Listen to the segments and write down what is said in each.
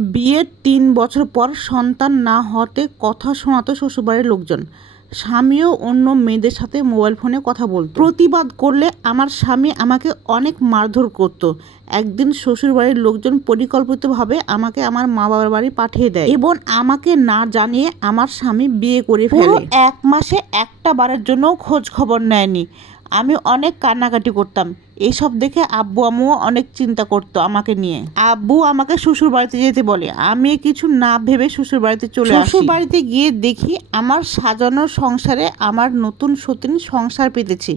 বিয়ের তিন বছর পর সন্তান না হতে কথা শোনাতো শ্বশুরবাড়ির লোকজন। স্বামীও অন্য মেয়েদের সাথে মোবাইল ফোনে কথা বলত। প্রতিবাদ করলে আমার স্বামী আমাকে অনেক মারধর করতো। একদিন শ্বশুরবাড়ির লোকজন পরিকল্পিতভাবে আমাকে আমার মা বাবার বাড়ি পাঠিয়ে দেয় এবং আমাকে না জানিয়ে আমার স্বামী বিয়ে করে ফেলে। এক মাসে একটা বারের জন্য খোঁজ খবর নেয়নি। আমি অনেক কান্নাকাটি করতাম। এইসব দেখে আব্বু আম্মুও অনেক চিন্তা করতো আমাকে নিয়ে। আব্বু আমাকে শ্বশুর বাড়িতে যেতে বলে। আমি কিছু না ভেবে শ্বশুর বাড়িতে চলে শ্বশুর বাড়িতে গিয়ে দেখি আমার সাজানো সংসারে আমার নতুন সতীন সংসার পেতেছি।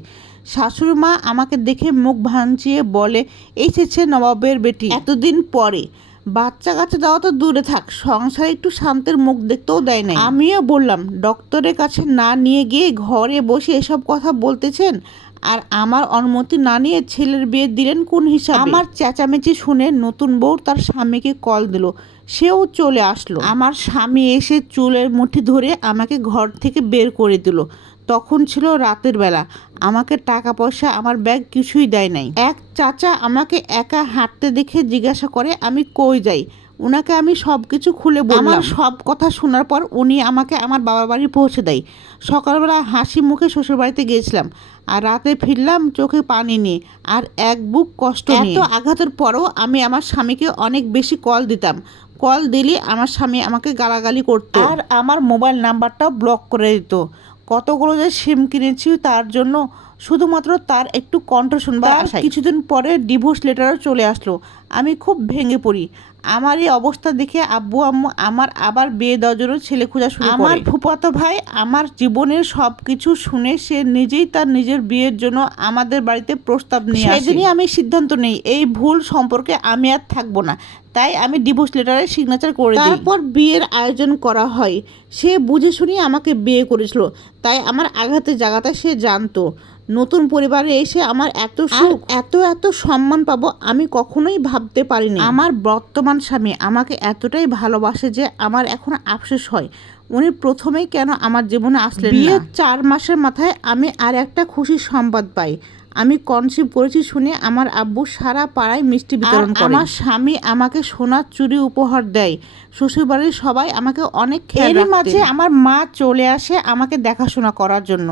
শাশুড়ি মা আমাকে দেখে মুখ ভাঙচিয়ে বলে এসেছে নবাবের বেটি, এতদিন পরে বাচ্চা কাচ্চা দেওয়া তো দূরে থাক, সংসারে একটু শান্তের মুখ দেখতেও দেয় না আমিও বললাম, ডক্টরের কাছে না নিয়ে গিয়ে ঘরে বসে এসব কথা বলতেছেন? আর আমার অনুমতি না নিয়ে ছেলের বিয়ে দিলেন কোন হিসাবে? আমার চেঁচামেচি শুনে নতুন বউ তার স্বামীকে কল দিল। সেও চলে আসলো। আমার স্বামী এসে চুলের মুঠি ধরে আমাকে ঘর থেকে বের করে দিল। তখন ছিল রাতের বেলা। আমাকে টাকা পয়সা আমার ব্যাগ কিছুই দেয় নাই। এক চাচা আমাকে একা হাঁটতে দেখে জিজ্ঞাসা করে আমি কই যাই? ওনাকে আমি সব কিছু খুলে বললাম। আমার সব কথা শোনার পর উনি আমাকে আমার বাবার বাড়ি পৌঁছে দেয়। সকালবেলা হাসি মুখে শ্বশুর বাড়িতে গিয়েছিলাম আর রাতে ফিরলাম চোখে পানি নিয়ে আর এক বুক কষ্ট এত আঘাতের পরও আমি আমার স্বামীকে অনেক বেশি কল দিতাম। কল দিলে আমার স্বামী আমাকে গালাগালি করতো। আর আমার মোবাইল নাম্বারটাও ব্লক করে দিত। কতগুলো যে সিম কিনেছি তার জন্য শুধুমাত্র তার একটু কণ্ঠ শুনবার কিছুদিন পরে ডিভোর্স লেটারও চলে আসলো। আমি খুব ভেঙে পড়ি। আমার এই অবস্থা দেখে আব্বু আম্মু আমার আবার বিয়ে দেওয়ার জন্য ছেলে খোঁজা শুরু করে। আমার ফুপাতো ভাই আমার জীবনের সব কিছু শুনে সে নিজেই তার নিজের বিয়ের জন্য আমাদের বাড়িতে প্রস্তাব নিয়ে আসে। সেদিনই আমি সিদ্ধান্ত নেই এই ভুল সম্পর্কে আমি আর থাকব না। তাই আমি ডিভোর্স লেটারে সিগনেচার করে দিই। তারপর বিয়ের আয়োজন করা হয়। সে বুঝে শুনিয়ে আমাকে বিয়ে করেছিল। তাই আমার আঘাতের জায়গাটা সে জানতো। নতুন পরিবারে এসে আমার এত সুখ এত এত সম্মান পাবো আমি কখনোই ভাবতে পারিনি। আমার বর্তমান স্বামী আমাকে এতটাই ভালোবাসে যে আমার এখন আফসোস হয়। উনি প্রথমেই কেন আমার জীবনে আসলেন বিয়ের চার মাসের মাথায় আমি আর একটা খুশির সংবাদ পাই। আমি কনসিভ করেছি শুনে আমার আব্বু সারা পাড়ায় মিষ্টি বিতরণ করে আমার স্বামী আমাকে সোনার চুরি উপহার দেয়। শ্বশুরবাড়ির সবাই আমাকে অনেক খেয়াল মাঝে আমার মা চলে আসে আমাকে দেখাশোনা করার জন্য।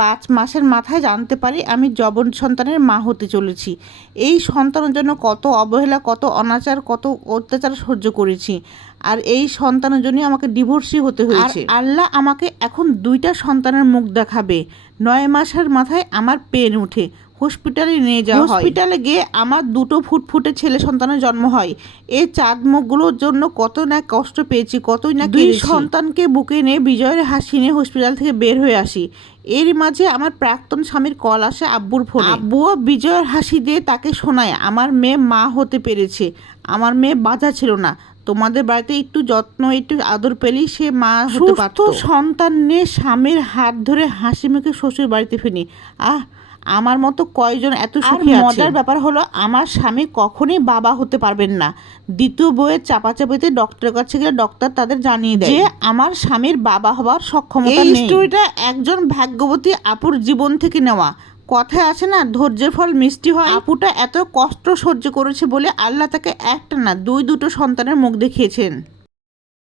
পাঁচ মাসের মাথায় জানতে পারি আমি জবন সন্তানের মা হতে চলেছি। এই সন্তানের জন্য কত অবহেলা কত অনাচার কত অত্যাচার সহ্য করেছি। আর এই সন্তানের জন্য আমাকে ডিভোর্সই হতে হয়েছে। আল্লাহ আমাকে এখন দুইটা সন্তানের মুখ দেখাবে। নয় মাসের মাথায় আমার পেন উঠে। হসপিটালে নিয়ে যাওয়া হয়। হসপিটালে গিয়ে আমার দুটো ফুটফুটে ছেলে সন্তানের জন্ম হয়। এই চাঁদ মুখগুলোর জন্য কত না কষ্ট পেয়েছি কতই না দুই সন্তানকে বুকে নিয়ে বিজয়ের হাসি নিয়ে হসপিটাল থেকে বের হয়ে আসি। এর মাঝে আমার প্রাক্তন স্বামীর কল আসে আব্বুর ফোনে। আব্বুও বিজয়ের হাসি দিয়ে তাকে শোনায় আমার মেয়ে মা হতে পেরেছে। আমার মেয়ে বাধা ছিল না। তোমাদের বাড়িতে একটু যত্ন একটু আদর পেলেই সে মা হতে পারত। সন্তান নিয়ে স্বামীর হাত ধরে হাসি মুখে শ্বশুর বাড়িতে ফিরি আহ আমার মতো কয়জন এত সুখী আছে মজার ব্যাপার হলো আমার স্বামী কখনই বাবা হতে পারবেন না। দ্বিতীয় বইয়ের চাপাচাপিতে ডক্টরের কাছে গেলে ডক্টর তাদের জানিয়ে দেয় যে আমার স্বামীর বাবা হওয়ার সক্ষমতা নেই। স্টোরিটা একজন ভাগ্যবতী আপুর জীবন থেকে নেওয়া। কথায় আছে না, ধৈর্যের ফল মিষ্টি হয়। আপুটা এত কষ্ট সহ্য করেছে বলে আল্লাহ তাকে একটা না, দুই দুটো সন্তানের মুখ দেখিয়েছেন।